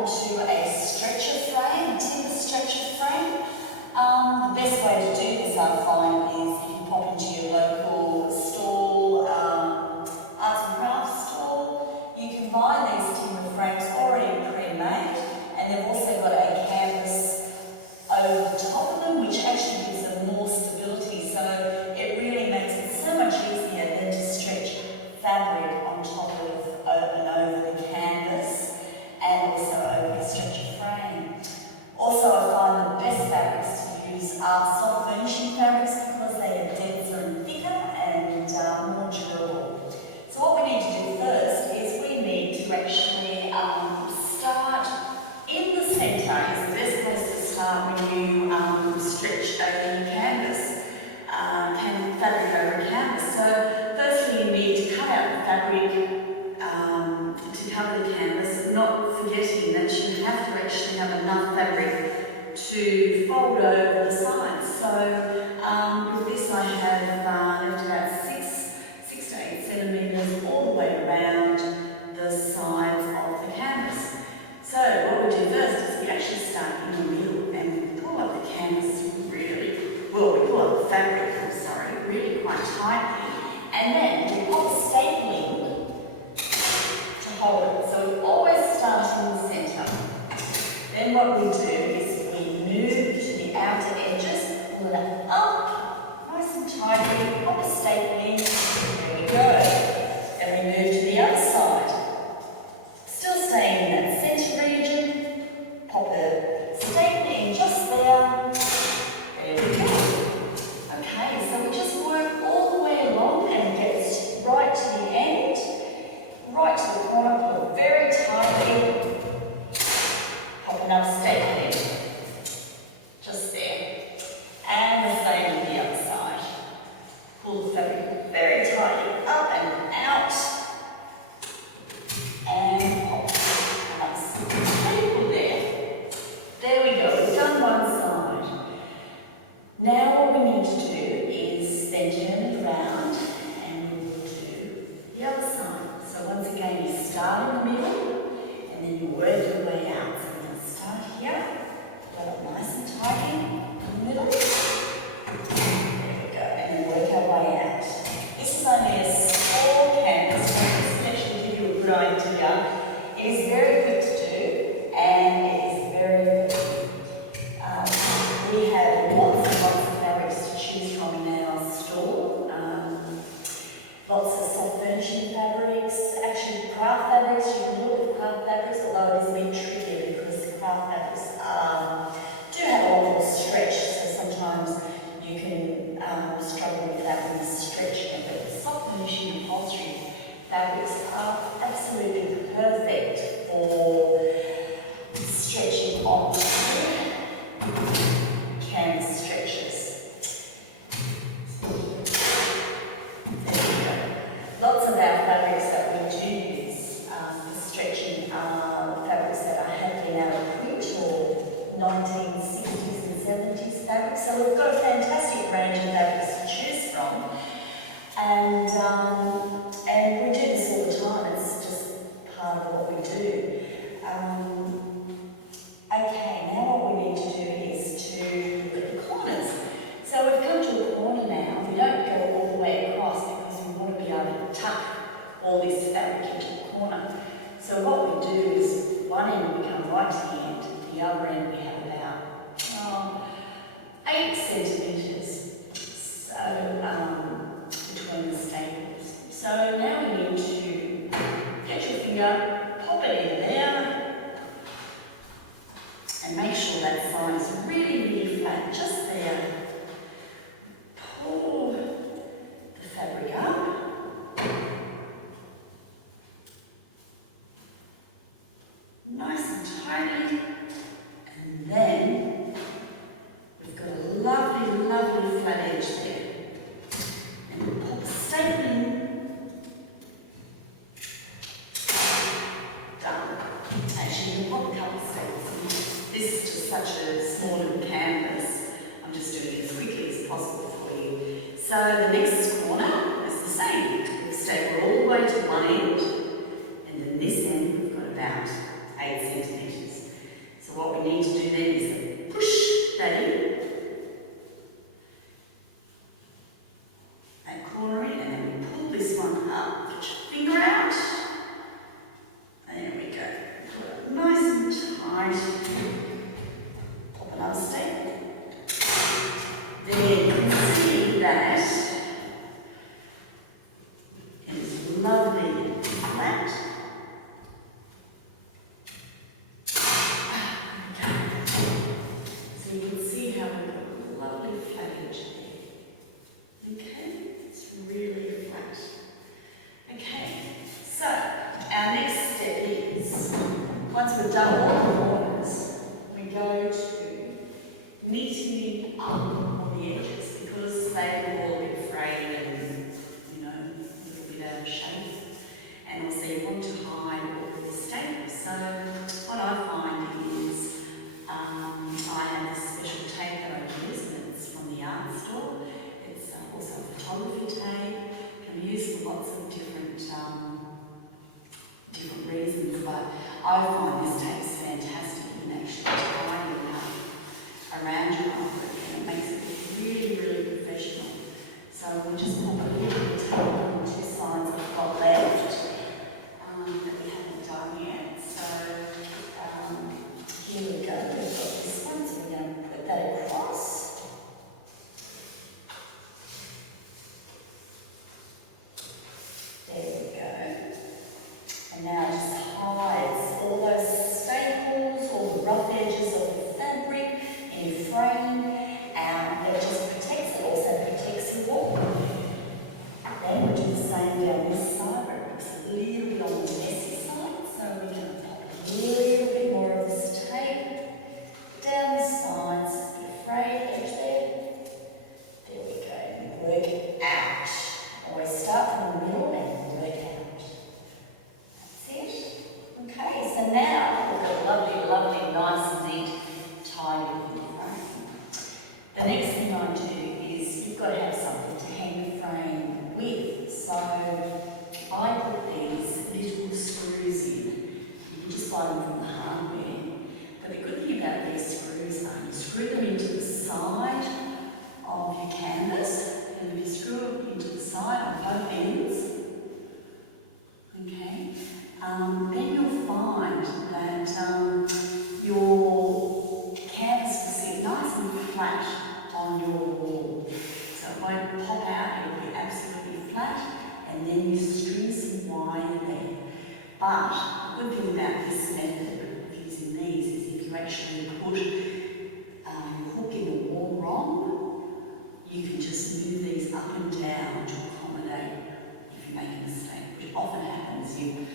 onto a stretcher frame, timber stretcher frame. The best way to do this, I find, is if you pop into your local stall, arts and crafts stall, you can buy these timber frames already pre-made, and they've also got a canvas over the top of them, which actually gives them more stability. So it really makes it so much easier than to stretch fabric on top of and over the canvas, and also over the stretcher frame. Also, I find the best fabrics to use are soft furnishing fabrics because they are denser and thicker and more durable. So what we need to do first is we need to actually start in the centre. Is the best place to start when you stretch over your canvas, fabric over a canvas. So firstly you need to cut out the fabric to cover the canvas, not forgetting that you have to actually have enough fabric to fold over the sides. So with this I have left about 6 to 8 centimetres all the way around the sides of the canvas. So what we do first is we actually start in the middle and we pull up the canvas really, well, we pull up the fabric, really quite tightly, and then we pop stapling to hold it. So we always start in the centre. Then what we do is we move to the outer edges, pull it up, nice and tightly, pop a staple in, there we go. Then we move to the other side. Still staying in that centre region, pop a staple in just there, there we go. Okay, so we just work all the way along and get right to the end, right to the corner, pull very tightly, pop another staple in, just there. And the same on the other side. Pull the fabric very tightly up and out, and pop another staple there. There we go, we've done one side. Now what we need to do is then turn it around and we will do the other side. So once again you start in the middle and then you work your way out. So we're going to start here, get it nice and tight in the middle. There we go, and then work our way out. This is only a small canvas, but this will actually give you a good idea. It is very quick to do and it is very good. We have lots of fabrics to choose from in our store. Lots of soft furnishing fabrics, actually craft fabrics. You can look at craft fabrics, although it is a bit tricky because craft fabrics do have a lot of stretch, so sometimes you can struggle with that when you stretch them. But the soft furnishing Asian upholstery fabrics are absolutely perfect for stretching onto canvas stretches. There we go. Lots of our fabrics that we do use for stretching are fabrics that have been out of print or 1960s and 70s fabrics. So we've got a fantastic range of fabrics to choose from. And we do this all the time. It's just part of what we do. Okay, now what we need to do is to look at the corners. So we've come to a corner now. We don't go all the way across because we want to be able to tuck all this fabric into the corner. So what we do is one end we come right to the end, the other end we have about 8 centimetres. So between the staples. So now we need to get your finger, pop it in there, and make sure that side is really, really flat, just there. Pull the fabric up. Nice and tidy. And then we've got a lovely, lovely flat edge there. And pop the staple in. Done. Actually, you can pop a couple of staples in. This is just such a small little canvas. I'm just doing it as quickly as possible for you. So the next corner is the same. We'll staple all the way to one end, and then this end we've got about 8 centimetres. So what we need to do then is push that in, that corner in, and then we pull this one up, get your finger out, and there we go. Put it nice and tight. Pop another staple. Then you can see that it is lovely and flat. So you can see how we've got a lovely flat edge there. Okay, it's really flat. Okay, so our next step is, once we've done all the corners, we go to neatening up on the edges because they were all a bit frayed and, you know, a little bit out of shape. And also you want to hide all of the staples. So what I find is I have this special tape that I use, and it's from the art store. It's also a photography tape. It can be used for lots of different reasons, but I find this tape is fantastic in actually tying it up around your artwork, and it makes it look really, really professional. So we'll just pop a little bit of tape on the two sides I've got left that we haven't done yet. So here we go. We've got this one, so we're going to put that across. There we go. And now it just hides all those staples, all the rough edges of the fabric, any fraying, and it just protects it, also protects your wall. Then we'll do the same down this side, where it looks a little bit on the messy side, so we can pop a little bit more of this tape down the sides, the frayed edge there. There we go, and work it out. Always start from the middle and work out. That's it. Okay, so now we've got a lovely, lovely, nice, neat, tidy little frame. The next thing I do is you've got to have something to hang the frame with. So I put these little screws in. You can just buy them from the hardware. But the good thing about these screws are you screw them into the side of your canvas, and if you screw them into the side on both ends, okay, then you'll find that your canvas will sit nice and flat on your wall. So it won't pop out, it'll be absolutely flat, and then you string some wire there. But the good thing about this method of using these is if you actually put your hook in the wall wrong, you can just move these up and down to accommodate if you make you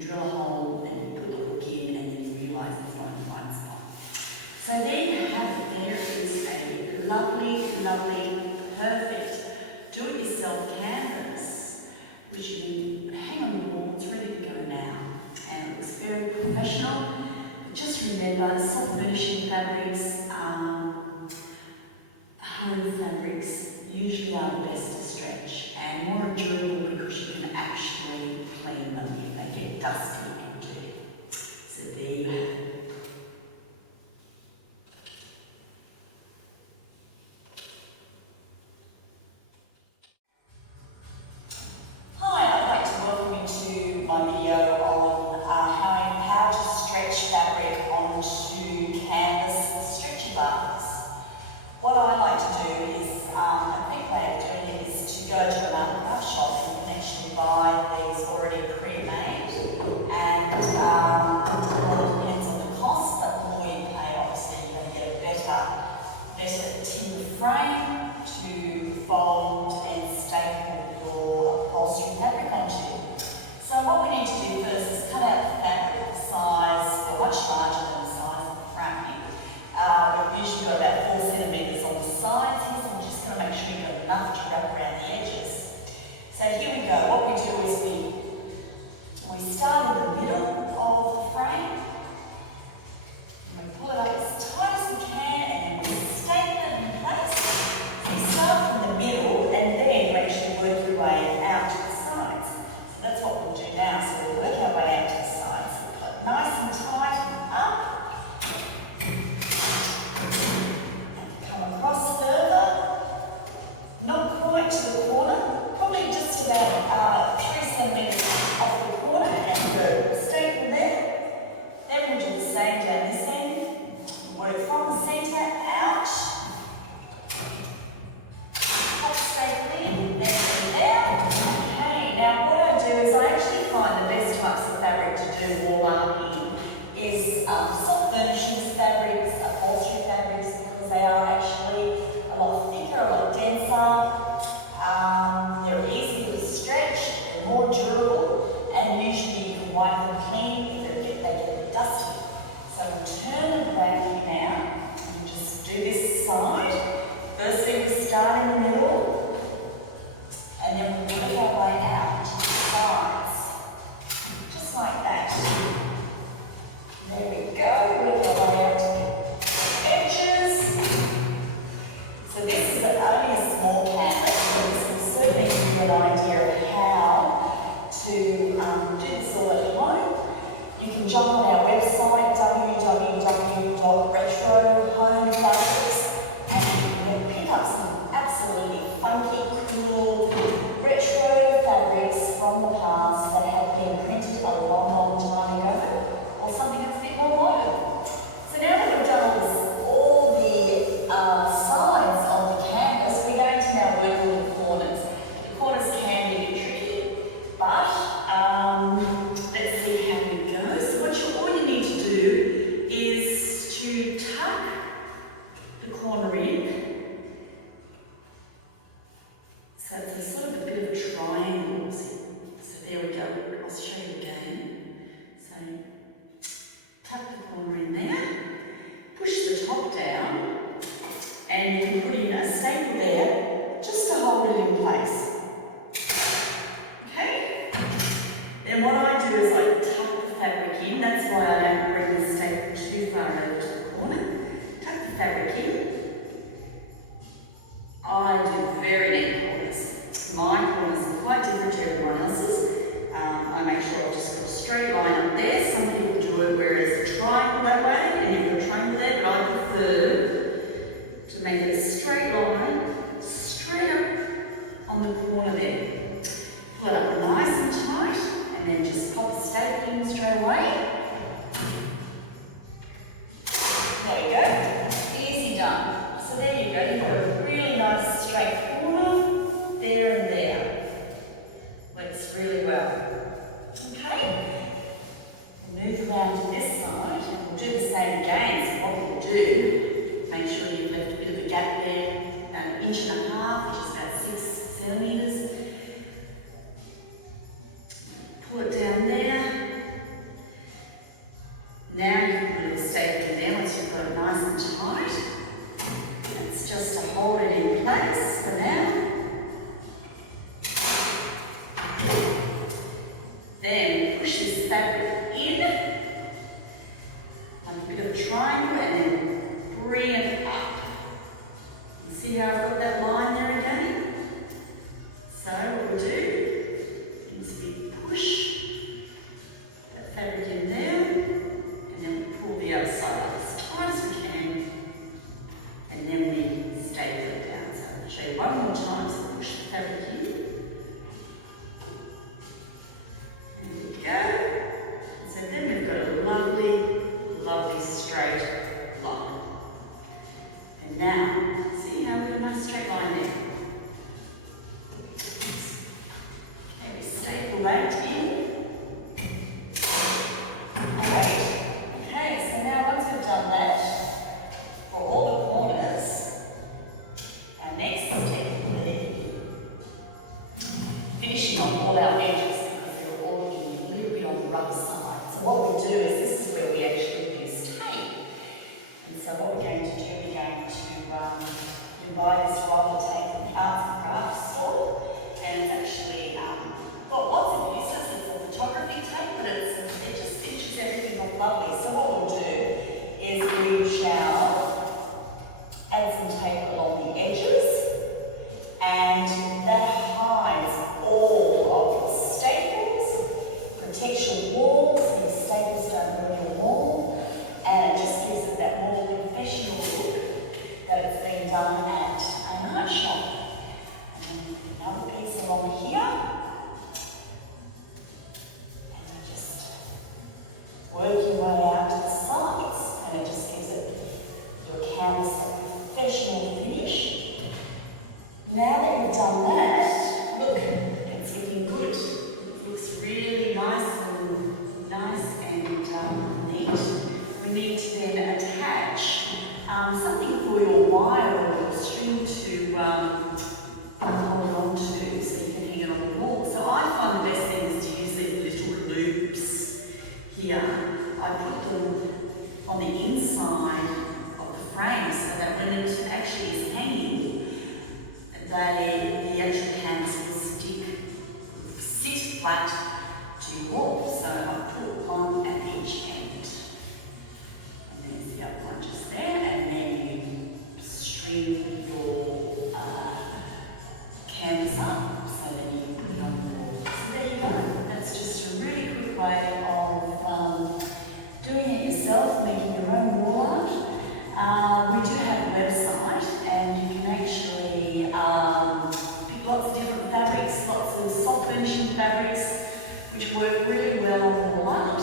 drill a hole and you put the hook in and then you realise it's not in the right spot. So there you have it. There is a lovely, lovely, perfect do-it-yourself canvas which you can hang on the wall. It's ready to go now. And it looks very professional. But just remember, soft furnishing fabrics, home fabrics usually are the best to stretch and more durable because you can actually clean them if they get dusty and dirty. So there you have it. Hi, I'd like to welcome you to my video on how to stretch fabric onto canvas stretchy bars. What I like to do is, a quick way of doing it is to go to an art and craft shop and you can actually buy these already pre-made, and it all depends on the cost, but the more you pay, obviously you're going to get a better tin frame to fold and staple your upholstery fabric onto. So what we need to do first is cut out the fabric size, or much larger than the size of the frame. We've usually got about 4 centimetres on the sides here, so we're just going to make sure you've got enough to wrap around the edges. So here we go. What we do is we start in the middle of the frame, and we pull it up as tight as we can, and then we staple it in place. So you start from the middle, and then you actually work your way out to the sides. So that's what we'll do now. So we'll work our way out to the sides. So we'll put it nice and tight and up. Across further, not quite to the corner, probably just about 3 centimetres off the corner, and go staple there. Then we'll do the same down this end. Work from the centre out, pop staple in, then there. Okay, now what I do is I actually find the best types of fabric to do wall art in is soft furnishings fabrics, upholstery fabrics, because they are actually a lot thicker, a lot denser. They're easier to stretch, they're more durable, and usually you can wipe them clean if they get a bit dusty. So we'll turn them back here now, and we'll just do this side. Firstly, we start in the middle, and then we'll work our way out to the sides, just like that. There we go, work our way out to the edges. So this is only a small canvas, but this will certainly give you an idea of how to do this all at home. You can jump on our website, www.retrohomefabrics, and you can pick up some absolutely funky, cool, retro fabrics from the past that have been printed a long, long time ago, or something that's a bit more modern. So now that we've done all the sides of the canvas, we're going to now work on the corners. The corners can be a bit tricky, but let's see how we go. So all you need to do is to tuck the corner in. So it's a sort of a bit of a triangle. So there we go. I'll show you again. So tuck the corner in there, push the top down, and you can put in a staple there just to hold it in place. Okay? Then what I do is I tuck the fabric in. That's why I don't bring the staple too far over to the corner. Tuck the fabric in. I do very neat corners. My corners are quite different to everyone else's. I make sure I just put a straight line up there. Some people do it where it's a triangle that way, and you've got a triangle there, but I prefer to make it a straight line, straight up on the corner there. Pull it up nice and tight, and then just pop the staple in straight away. There we go. Easy done. So there you go. You've got a really nice straight corner there and there. Works really well. Okay. We'll move around to this side, and we'll do the same again. So what we'll do, make sure you've left a bit of a gap there, about 1.5 inches, which is about 6 centimetres. Pull it down there. Then push this fabric in, like a bit of a triangle, and then bring it up. You see how I've got that line there again? So what we'll do is we push that fabric in there, and then we pull the other side up as tight as we can, and then we staple it down. So I'll show you one more time. So push the fabric in. There we go. So then we've got a lovely, lovely straight line. And now, see how we've got a nice straight line there? Okay, we staple that in. Great. Okay, so now once we've done that for all the corners, our next step will be finishing off all our edges because they're all a little bit on the rough side. So what we'll do is this is where we actually use tape. And so what we're going to do, we're going to you buy this roller tape from the Arts and Crafts store, and it's actually got lots of uses. It's a photography tape, but it just stitches everything up lovely. So what we'll do is we shall add some tape along the edges, and that hides all of your staples, protects your walls, so your staples don't ruin your wall, and it just gives it that more professional look that it's been done at an art shop. And then another piece along here, and you just work your way out to the sides, and it just gives it your canvas a professional finish. Now that you've done that, look, it's looking good. It looks really nice and neat. We need to then attach something for your wire or your string to hold on to so you can hang it on the wall. So I find the best thing is to use these little loops here. I put them on the inside of the frame so that when it actually is hanging, the actual hands will sit flat to your wall. So I put one at each end. And there's the other one just there, and then you string your canvas up so that you put it on the wall. So there you go. That's just a really quick way of doing it yourself, making your own wall art. We do have a website, and you can actually pick lots of different fabrics, lots of soft finishing fabrics, which work really well on wall art.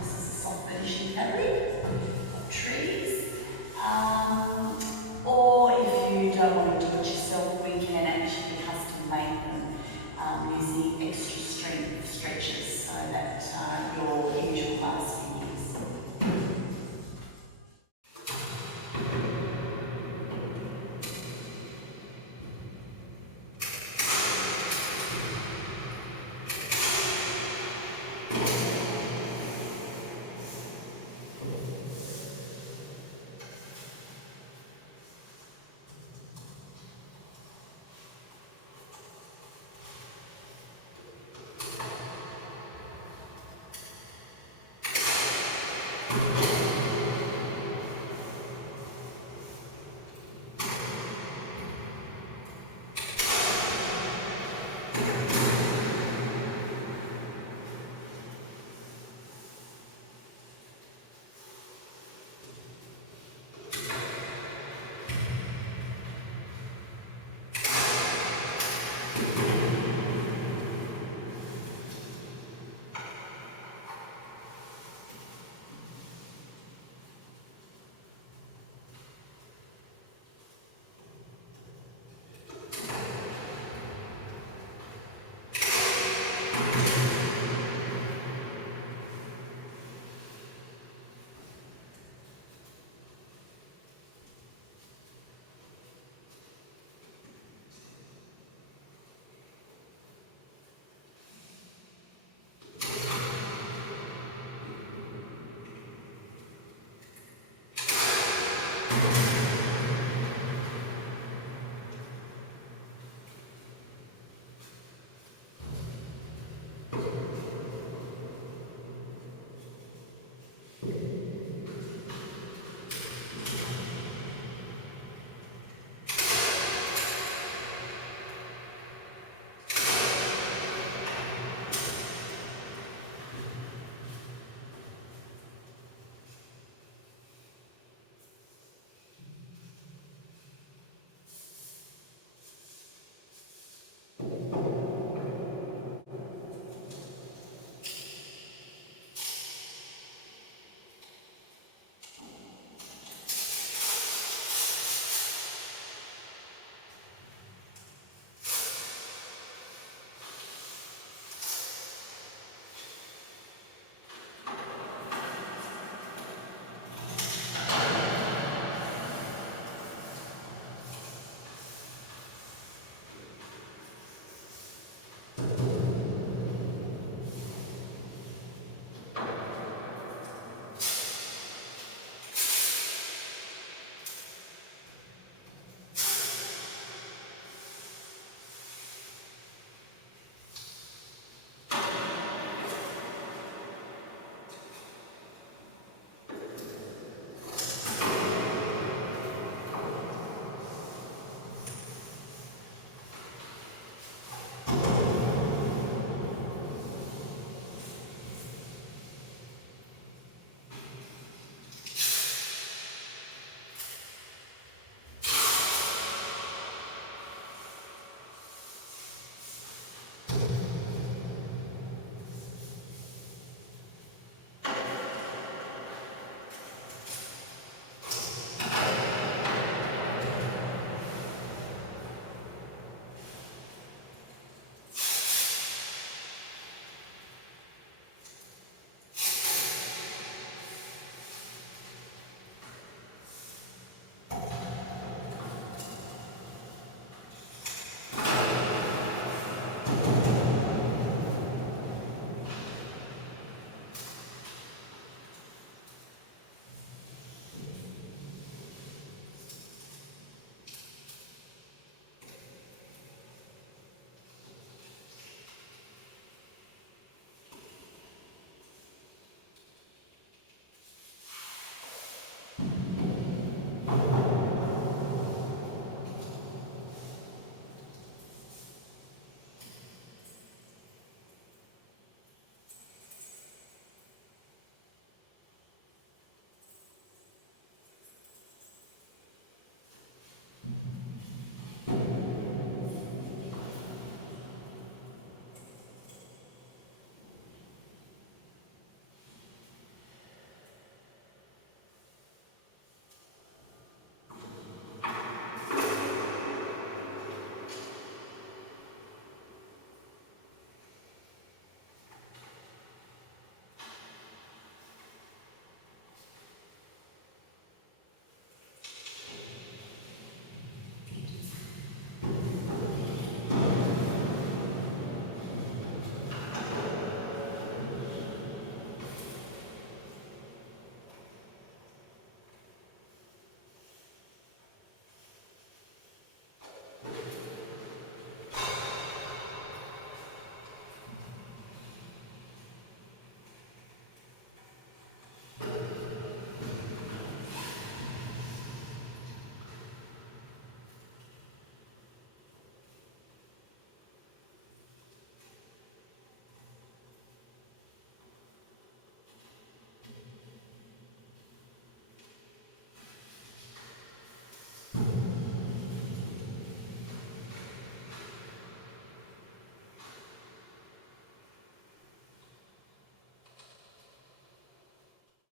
This is a soft finishing fabric of trees. Or if you don't want to do it yourself, we can actually custom make them using extra stretches so that your usual class can use.